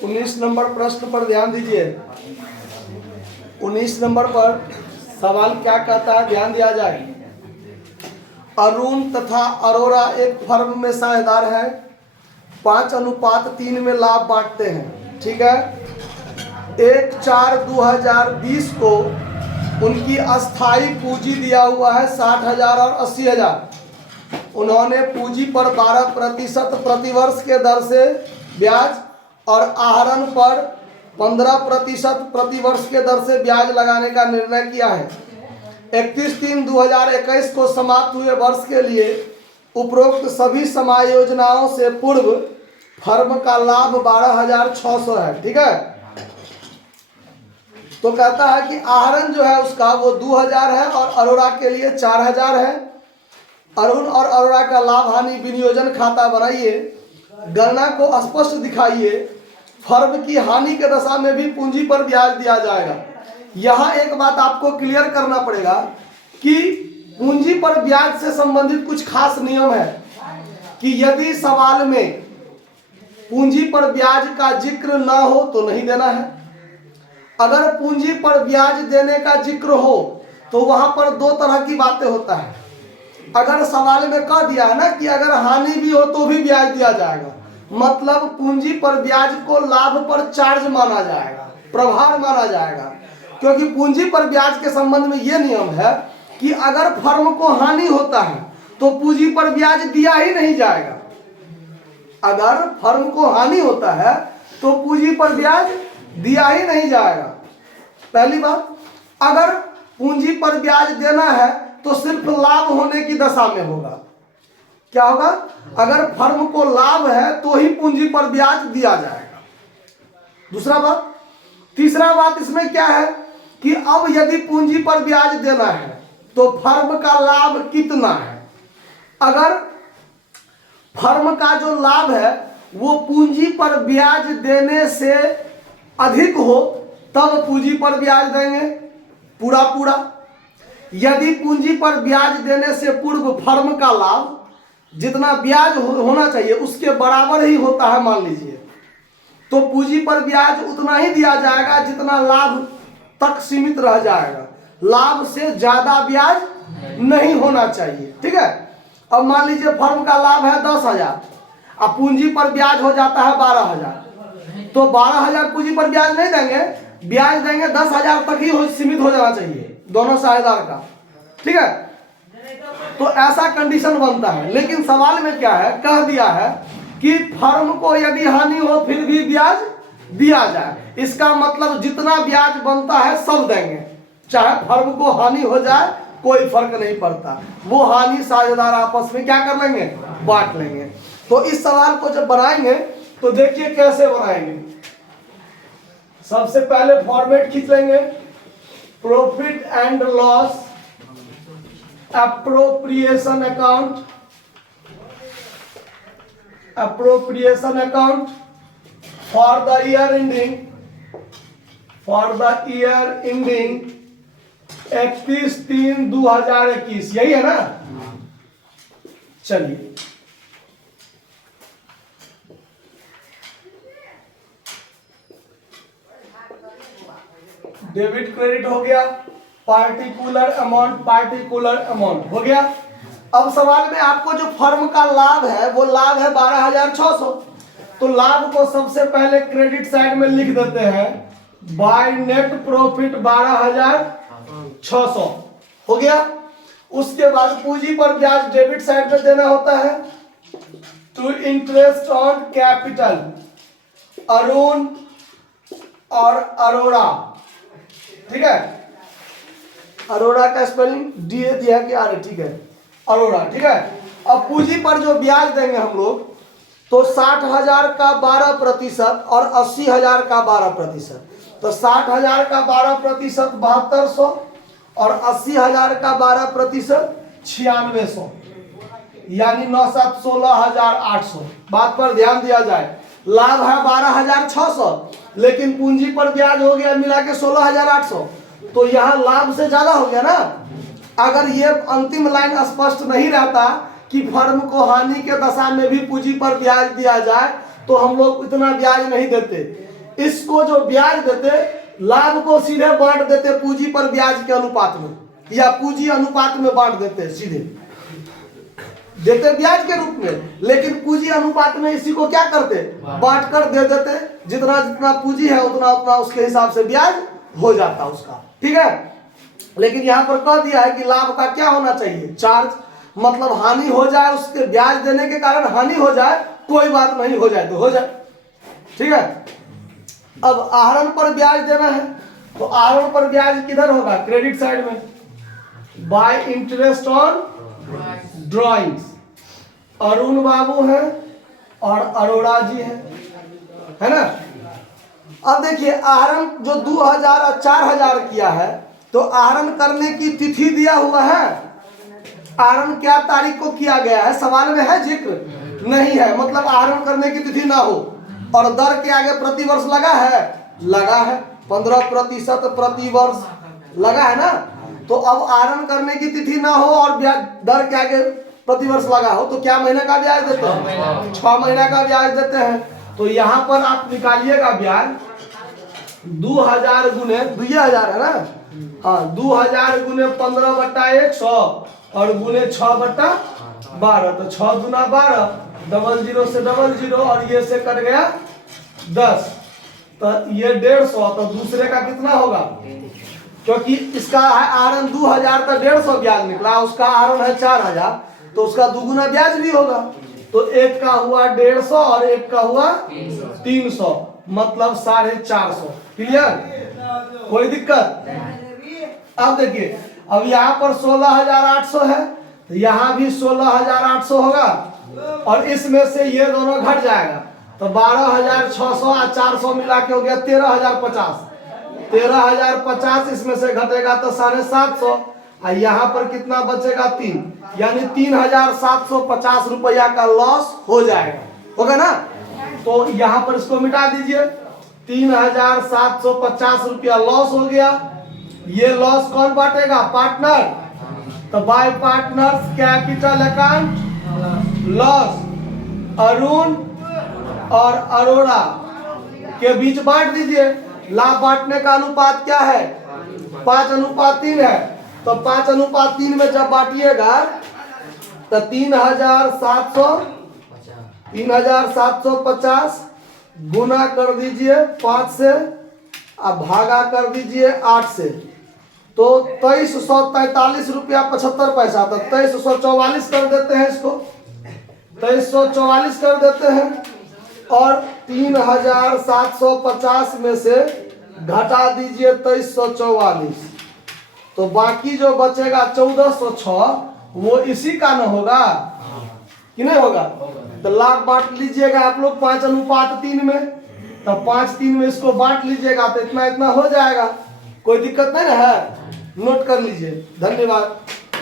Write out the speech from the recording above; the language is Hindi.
19 नंबर प्रश्न पर ध्यान दीजिए। 19 नंबर पर सवाल क्या कहता है, ध्यान दिया जाए। अरुण तथा अरोरा एक फर्म में साझेदार है, 5:3 में लाभ बांटते हैं। ठीक है। 1/4/2020 को उनकी अस्थाई पूंजी दिया हुआ है 60,000 और 80,000। उन्होंने पूंजी पर 12% प्रतिवर्ष के दर से ब्याज और आहरण पर 15% प्रतिवर्ष के दर से ब्याज लगाने का निर्णय किया है। 31/3/2021 को समाप्त हुए वर्ष के लिए उपरोक्त सभी समायोजनाओं से पूर्व फर्म का लाभ 12,600 है। ठीक है। तो कहता है कि आहरण जो है उसका वो 2,000 है और अरोरा के लिए 4,000 है। अरुण और अरोरा का लाभ हानि विनियोजन खाता बनाइए, गणना को स्पष्ट दिखाइए। फर्म की हानि के दशा में भी पूंजी पर ब्याज दिया जाएगा। यहाँ एक बात आपको क्लियर करना पड़ेगा कि पूंजी पर ब्याज से संबंधित कुछ खास नियम है कि यदि सवाल में पूंजी पर ब्याज का जिक्र ना हो तो नहीं देना है। अगर पूंजी पर ब्याज देने का जिक्र हो तो वहां पर दो तरह की बातें होता है। अगर सवाल में कह दिया है ना कि अगर हानि भी हो तो भी ब्याज दिया जाएगा, मतलब पूंजी पर ब्याज को लाभ पर चार्ज माना जाएगा, प्रभार माना जाएगा। क्योंकि पूंजी पर ब्याज के संबंध में यह नियम है कि अगर फर्म को हानि होता है तो पूंजी पर ब्याज दिया ही नहीं जाएगा। अगर फर्म को हानि होता है तो पूंजी पर ब्याज दिया ही नहीं जाएगा। पहली बात, अगर पूंजी पर ब्याज देना है तो सिर्फ लाभ होने की दशा में होगा। क्या होगा? अगर फर्म को लाभ है तो ही पूंजी पर ब्याज दिया जाएगा। दूसरा बात, तीसरा बात इसमें क्या है कि अब यदि पूंजी पर ब्याज देना है तो फर्म का लाभ कितना है। अगर फर्म का जो लाभ है वो पूंजी पर ब्याज देने से अधिक हो तब पूंजी पर ब्याज देंगे पूरा पूरा। यदि पूंजी पर ब्याज देने से पूर्व फर्म का लाभ जितना ब्याज होना चाहिए उसके बराबर ही होता है मान लीजिए, तो पूंजी पर ब्याज उतना ही दिया जाएगा जितना लाभ तक सीमित रह जाएगा। लाभ से ज्यादा ब्याज नहीं होना चाहिए। ठीक है। अब मान लीजिए फर्म का लाभ है 10,000, अब पूंजी पर ब्याज हो जाता है 12,000, तो 12,000 पूंजी पर ब्याज नहीं देंगे, ब्याज देंगे 10,000 तक ही सीमित हो जाना चाहिए दोनों साझेदार का। ठीक है। तो ऐसा कंडीशन बनता है। लेकिन सवाल में क्या है, कह दिया है कि फर्म को यदि हानि हो फिर भी ब्याज दिया जाए। इसका मतलब जितना ब्याज बनता है सब देंगे, चाहे फर्म को हानि हो जाए कोई फर्क नहीं पड़ता। वो हानि साझेदार आपस में क्या कर लेंगे, बांट लेंगे। तो इस सवाल को जब बनाएंगे तो देखिए कैसे बनाएंगे। सबसे पहले फॉर्मेट खींच लेंगे, profit and loss appropriation account for the year ending 31/3/2021, यही है ना। चलिए डेबिट क्रेडिट हो गया, पार्टिकुलर अमाउंट हो गया। अब सवाल में आपको जो फर्म का लाभ है वो लाभ है 12,600, तो लाभ को सबसे पहले क्रेडिट साइड में लिख देते हैं, बाय नेट प्रॉफिट 12,600 हो गया। उसके बाद पूंजी पर ब्याज डेबिट साइड में देना होता है, to interest on capital Arun और अरोरा। ठीक है। अरोरा का स्पेलिंग डी ए दिया कि आर, ठीक है, अरोरा। ठीक है। अब पूंजी पर जो ब्याज देंगे हम लोग तो 60,000 का 12% और 80,000 का 12%, तो 60,000 का 12% 7200 और 80,000 का 12% 9600, यानी 9/7 16,800। बात पर ध्यान दिया जाए, लाभ है 12,600 लेकिन पूंजी पर ब्याज हो गया मिला के 16,800, तो यहाँ लाभ से ज्यादा हो गया ना। अगर ये अंतिम लाइन स्पष्ट नहीं रहता कि फर्म को हानि के दशा में भी पूंजी पर ब्याज दिया जाए तो हम लोग इतना ब्याज नहीं देते। इसको जो ब्याज देते, लाभ को सीधे बांट देते पूंजी पर ब्याज के अनुपात में, या पूंजी अनुपात में बांट देते, सीधे देते ब्याज के रूप में, लेकिन पूंजी अनुपात में इसी को क्या करते, बांट कर दे देते। जितना जितना पूंजी है उतना उतना उसके हिसाब से ब्याज हो जाता उसका, ठीक है। लेकिन यहाँ पर कह दिया है कि लाभ का क्या होना चाहिए, चार्ज, मतलब हानि हो जाए उसके ब्याज देने के कारण हानि हो जाए, कोई बात नहीं, हो जाए तो हो जाए, ठीक है। अब आहरण पर ब्याज देना है, तो आहरण पर ब्याज किधर होगा, क्रेडिट साइड में, bye interest on drawings. Arun बाबू है और अरोड़ा जी है ना। अब देखिए आहरण जो 2000 और 4000 किया है, तो आहरण करने की तिथि दिया हुआ है, आहरण क्या तारीख को किया गया है, सवाल में है जिक्र नहीं है, मतलब आहरण करने की तिथि ना हो। और दर के आगे प्रति वर्ष लगा है, लगा है 15% प्रति वर्ष लगा है ना। तो अब आहरण करने की तिथि ना हो और ब्याज दर के आगे प्रति वर्ष लगा हो, तो क्या महीने का ब्याज देते हैं, 6 महीने का ब्याज देते हैं। तो यहाँ पर आप निकालिएगा ब्याज 2000 गुने 2000 है ना, हाँ 2000 गुने 15/100 और गुने 6/12, तो 6 दूना 12, 00 से 00 और ये से कट गया 10, तो ये 150, तो दूसरे का कितना होगा, क्योंकि इसका है आहरण 2000 का 150 ब्याज निकला, उसका आहरण है 4000, तो उसका दुगुना ब्याज भी होगा। तो एक का हुआ 150 और एक का हुआ 300, मतलब 450। क्लियर, कोई दिक्कत। अब देखिए, अब यहाँ पर 16800 है, तो यहाँ भी 16800 होगा, और इसमें से ये दोनों घट जाएगा, तो 12600 और 400 मिला के हो गया 13050। 13050 इसमें से घटेगा तो 750, और यहाँ पर कितना बचेगा 3, यानी 3750 रुपया का लॉस हो जाएगा, होगा ना। तो यहाँ पर इसको मिटा दीजिए, 3750 रुपया लॉस हो गया। ये लॉस कौन बांटेगा, पार्टनर, तो bye partners capital account loss Arun और अरोड़ा के बीच बांट दीजिए। लाभ बांटने का अनुपात क्या है, 5:3 है, तो 5:3 में जब बांटिएगा तो 3750 गुना कर दीजिए 5 से, अब भागा कर दीजिए 8 से, तो 2343 रुपया 75 पैसा, तो 2344 कर देते हैं इसको, 2344 कर देते हैं, और 3750 में से घटा दीजिए 2344, तो बाकी जो बचेगा 1406, वो इसी का न होगा कि नहीं होगा। तो लाभ बांट लीजिएगा आप लोग 5:3 में, तो 5:3 में इसको बांट लीजिएगा, तो इतना इतना हो जाएगा, कोई दिक्कत नहीं ना है, नोट कर लीजिए। धन्यवाद।